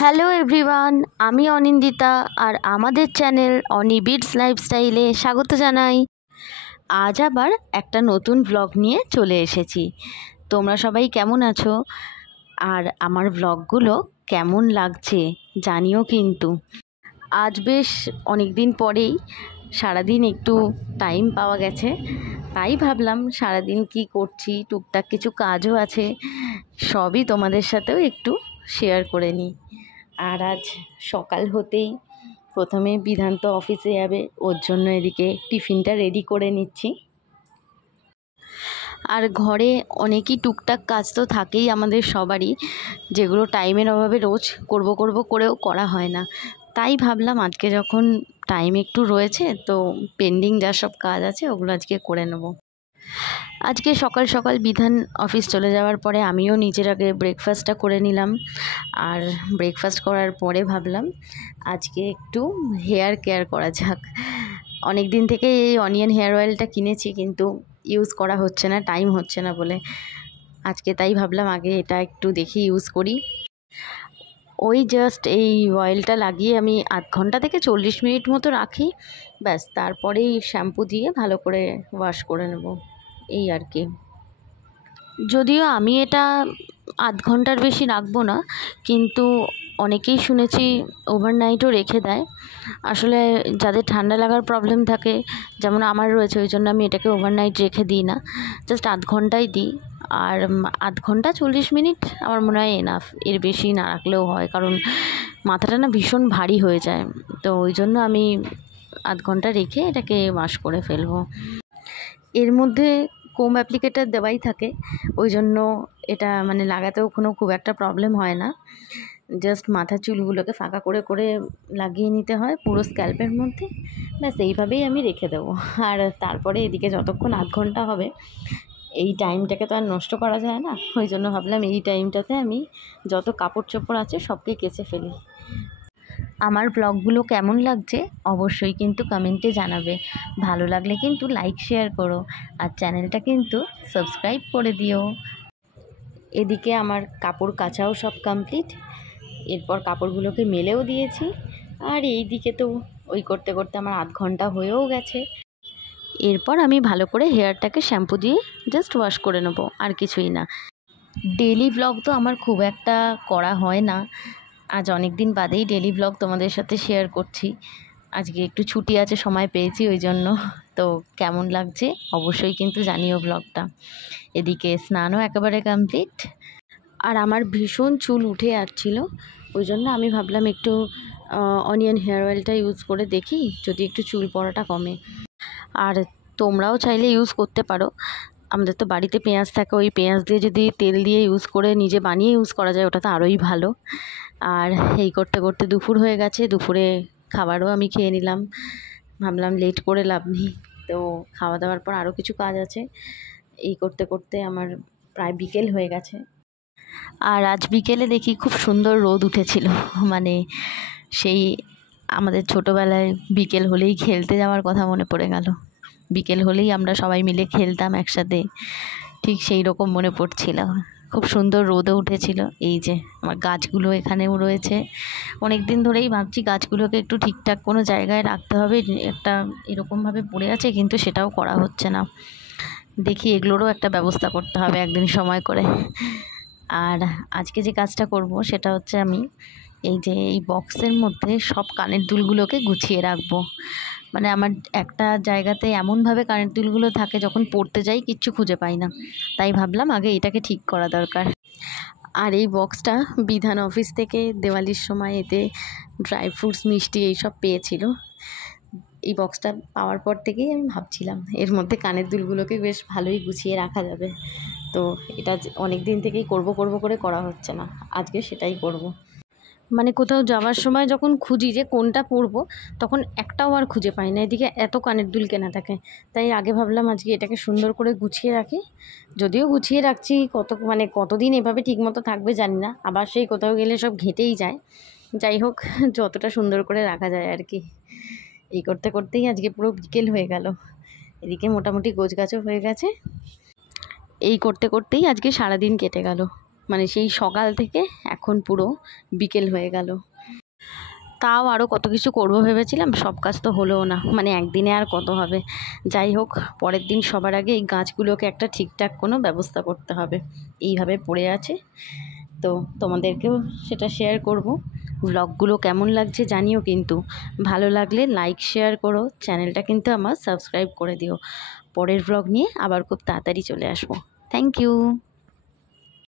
Hello everyone, আমি অনিন্দিতা আর আমাদের channel অনি bits লাইফস্টাইলে স্বাগত জানাই। আজ আবার একটা নতুন ব্লগ নিয়ে চলে এসেছি। তোমরা সবাই কেমন আছো আর আমার ব্লগগুলো কেমন লাগছে জানিও কিন্তু। আজ বেশ অনেক দিন পরেই সারাদিন একটু টাইম পাওয়া গেছে, তাই ভাবলাম সারাদিন কি করছি, টুকটাক কিছু কাজও আছে, সবই তোমাদের সাথেও একটু শেয়ার করে নিই। আর আজ সকাল হতেই প্রথমে বিধান তো অফিসে যাবে, ওর জন্য এদিকে টিফিনটা রেডি করে নিচ্ছি। আর ঘরে অনেকই টুকটাক কাজ তো থাকেই আমাদের সবারই, যেগুলো টাইমের অভাবে রোজ করব করেও করা হয় না। তাই ভাবলাম আজকে যখন টাইম একটু রয়েছে তো পেন্ডিং যা সব কাজ আছে ওগুলো আজকে করে নেব। আজকে সকাল সকাল বিধান অফিস চলে যাওয়ার পরে আমিও নিজের আগে ব্রেকফাস্টটা করে নিলাম। আর ব্রেকফাস্ট করার পরে ভাবলাম আজকে একটু হেয়ার কেয়ার করা যাক। অনেক দিন থেকে এই অনিয়ন হেয়ার অয়েলটা কিনেছি, কিন্তু ইউজ করা হচ্ছে না, টাইম হচ্ছে না বলে। আজকে তাই ভাবলাম আগে এটা একটু দেখি ইউজ করি। ওই জাস্ট এই অয়েলটা লাগিয়ে আমি আধ ঘন্টা থেকে 40 মিনিট মতো রাখি, ব্যাস তারপরেই শ্যাম্পু দিয়ে ভালো করে ওয়াশ করে নেব, এই আর কি। যদিও আমি এটা আধ ঘন্টার বেশি রাখবো না, কিন্তু অনেকেই শুনেছি ওভারনাইটও রেখে দেয়। আসলে যাদের ঠান্ডা লাগার প্রবলেম থাকে, যেমন আমার রয়েছে, ওই জন্য আমি এটাকে ওভারনাইট রেখে দিই না, জাস্ট আধ ঘন্টাই দিই। আর আধ ঘন্টা 40 মিনিট আমার মনে হয় এনাফ, এর বেশি না রাখলেও হয়, কারণ মাথাটা না ভীষণ ভারী হয়ে যায়। তো ওই জন্য আমি আধ ঘন্টা রেখে এটাকে ওয়াশ করে ফেলবো। এর মধ্যে কোম অ্যাপ্লিকেটার দেওয়াই থাকে, ওই জন্য এটা মানে লাগাতেও কোনো খুব একটা প্রবলেম হয় না। জাস্ট মাথার চুলগুলোকে ফাঁকা করে করে লাগিয়ে নিতে হয় পুরো স্ক্যাল্পের মধ্যে, ব্যাস এইভাবেই আমি রেখে দেবো। আর তারপরে এদিকে যতক্ষণ আধ ঘন্টা হবে, এই টাইমটাকে তো আর নষ্ট করা যায় না, ওই জন্য ভাবলাম এই টাইমটাতে আমি যত কাপড় চোপড় আছে সবকে কেচে ফেলি। আমার ব্লগগুলো কেমন লাগছে অবশ্যই কিন্তু কমেন্টে জানাবে। ভালো লাগলে কিন্তু লাইক শেয়ার করো, আর চ্যানেলটা কিন্তু সাবস্ক্রাইব করে দিও। এদিকে আমার কাপড় কাচাও সব কমপ্লিট, এরপর কাপড়গুলোকে মেলেও দিয়েছি। আর এই দিকে তো ওই করতে করতে আমার আধ ঘন্টা হয়েও গেছে। এরপর আমি ভালো করে হেয়ারটাকে শ্যাম্পু দিয়ে জাস্ট ওয়াশ করে নেবো, আর কিছুই না। ডেলি ব্লগ তো আমার খুব একটা করা হয় না, আজ অনেক দিন বাদেই ডেলি ব্লগ তোমাদের সাথে শেয়ার করছি। আজকে একটু ছুটি আছে, সময় পেয়েছি ওই জন্য। তো কেমন লাগছে অবশ্যই কিন্তু জানিও ব্লগটা। এদিকে স্নানও একেবারে কমপ্লিট। আর আমার ভীষণ চুল উঠে আসছিল, ওই জন্য আমি ভাবলাম একটু অনিয়ন হেয়ার অয়েলটা ইউজ করে দেখি যদি একটু চুল পড়াটা কমে। আর তোমরাও চাইলে ইউজ করতে পারো। আমাদের তো বাড়িতে পেঁয়াজ থাকে, ওই পেঁয়াজ দিয়ে যদি তেল দিয়ে ইউজ করে নিজে বানিয়ে ইউজ করা যায়, ওটা তো আরোই ভালো। আর এই করতে করতে দুপুর হয়ে গেছে, দুপুরে খাবারও আমি খেয়ে নিলাম। ভাবলাম লেট করে লাভ নেই, তো খাওয়া দাওয়ার পর আরও কিছু কাজ আছে, এই করতে করতে আমার প্রায় বিকেল হয়ে গেছে। আর আজ বিকেলে দেখি খুব সুন্দর রোদ উঠেছিল, মানে সেই আমাদের ছোটোবেলায় বিকেল হলেই খেলতে যাওয়ার কথা মনে পড়ে গেল। বিকেল হলেই আমরা সবাই মিলে খেলতাম একসাথে, ঠিক সেই রকম মনে পড়ছিল। খুব সুন্দর রোদও উঠেছিল। এই যে আমার গাছগুলো এখানেও রয়েছে, অনেক দিন ধরেই ভাবছি গাছগুলোকে একটু ঠিকঠাক কোনো জায়গায় রাখতে হবে, একটা এরকমভাবে পড়ে আছে, কিন্তু সেটাও করা হচ্ছে না। দেখি এগুলোরও একটা ব্যবস্থা করতে হবে একদিন সময় করে। আর আজকে যে কাজটা করব সেটা হচ্ছে আমি এই যে এই বক্সের মধ্যে সব কানের দুলগুলোকে গুছিয়ে রাখবো। মানে আমার একটা জায়গাতে এমনভাবে কানের দুলগুলো থাকে, যখন পড়তে যাই কিচ্ছু খুঁজে পাই না, তাই ভাবলাম আগে এটাকে ঠিক করা দরকার। আর এই বক্সটা বিধান অফিস থেকে দেওয়ালির সময় এতে ড্রাই ফ্রুটস, মিষ্টি এইসব পেয়েছিল। এই বক্সটা পাওয়ার পর থেকেই আমি ভাবছিলাম এর মধ্যে কানের দুলগুলোকে বেশ ভালোই গুছিয়ে রাখা যাবে। তো এটা অনেক দিন থেকেই করব করে করা হচ্ছে না, আজকে সেটাই করব। মানে কোথাও যাওয়ার সময় যখন খুঁজি যে কোনটা পরবো, তখন একটাও আর খুঁজে পাই না, এদিকে এত কানের দুল কেনা থাকে। তাই আগে ভাবলাম আজকে এটাকে সুন্দর করে গুছিয়ে রাখি। যদিও গুছিয়ে রাখছি, কতদিন এভাবে ঠিকমতো থাকবে জানি না, আবার সেই কোথাও গেলে সব ঘেঁটেই যায়। যাই হোক, যতটা সুন্দর করে রাখা যায় আর কি। এই করতে করতেই আজকে পুরো বিকেল হয়ে গেল। এদিকে মোটামুটি গোছগাছও হয়ে গেছে। এই করতে করতেই আজকে সারাদিন কেটে গেল। মানে সেই সকাল থেকে এখন পুরো বিকেল হয়ে গেল। তাও আরও কত কিছু করবো ভেবেছিলাম, সব কাজ তো হলোও না, মানে একদিনে আর কত হবে। যাই হোক, পরের দিন সবার আগে এই গাছগুলোকে একটা ঠিকঠাক কোনো ব্যবস্থা করতে হবে, এইভাবে পড়ে আছে। তো তোমাদেরকেও সেটা শেয়ার করব। ব্লগগুলো কেমন লাগছে জানিও, কিন্তু ভালো লাগলে লাইক শেয়ার করো, চ্যানেলটা কিন্তু আমার সাবস্ক্রাইব করে দিও। পরের ব্লগ নিয়ে আবার খুব তাড়াতাড়ি চলে আসবো। Thank you.